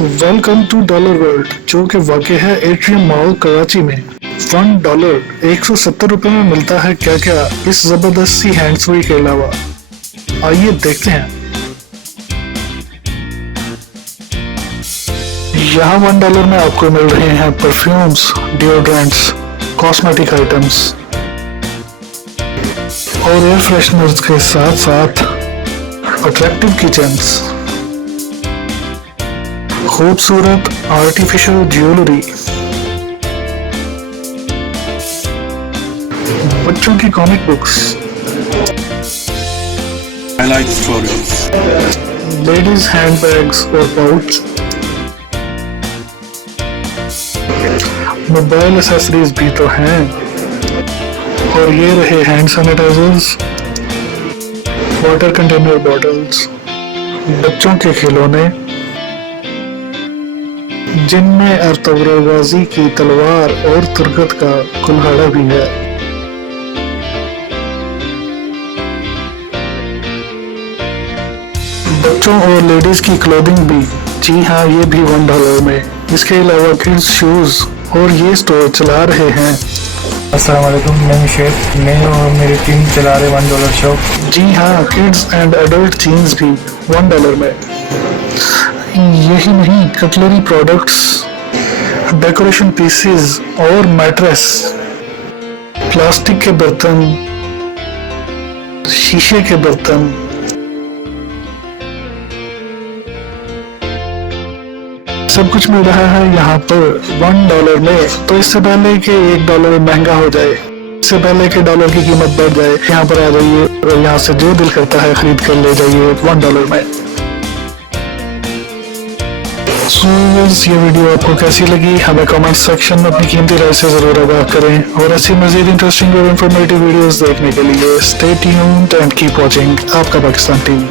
Welcome two dollar world, जो कि वाक़ है एट्रियम मॉल कराची में। $1 170 में मिलता है क्या क्या इस जबरदस्त सी हैंडसुई के अलावा। आइए देखते हैं। यहाँ $1 में आपको मिल रहे हैं परफ्यूम्स, डिओड्रेंट्स, कॉस्मेटिक आइटम्स और एयर फ्रेशनर्स के साथ साथ अट्रैक्टिव किचन्स, खूबसूरत आर्टिफिशियल ज्वेलरी, बच्चों की कॉमिक बुक्स, लेडीज हैंडबैग्स और पाउच, मोबाइल एसेसरीज भी तो हैं। और ये रहे hand sanitizers, water container bottles, बच्चों के खिलौने जिनमें अर्तुगरुलबाजी की तलवार और तुरकत का कुल्हाड़ा भी है। बच्चों और लेडीज की क्लोथिंग भी, जी हाँ, ये भी $1 में। इसके अलावा किड्स शूज और ये स्टोर चला रहे हैं। अस्सलाम वालेकुम, मैं शेख, मैं और मेरी टीम चला रहे $1 शॉप। जी हाँ, किड्स एंड एडल्ट जीन्स भी $1 में। यही नहीं, कटलरी प्रोडक्ट्स, डेकोरेशन पीसेस और मैट्रेस, प्लास्टिक के बर्तन, शीशे के बर्तन, सब कुछ मिल रहा है यहाँ पर $1 में। तो इससे पहले कि $1 महंगा हो जाए, इससे पहले कि डॉलर की कीमत बढ़ जाए, यहाँ पर आ जाइए और यहाँ से जो दिल करता है खरीद कर ले जाइए $1 में। ये वीडियो आपको कैसी लगी हमें कमेंट सेक्शन में अपनी कीमती राय से जरूर आगाह करें। और ऐसी मजीद इंटरेस्टिंग और इंफॉर्मेटिव वीडियोस देखने के लिए stay tuned and keep watching आपका पाकिस्तान टीवी।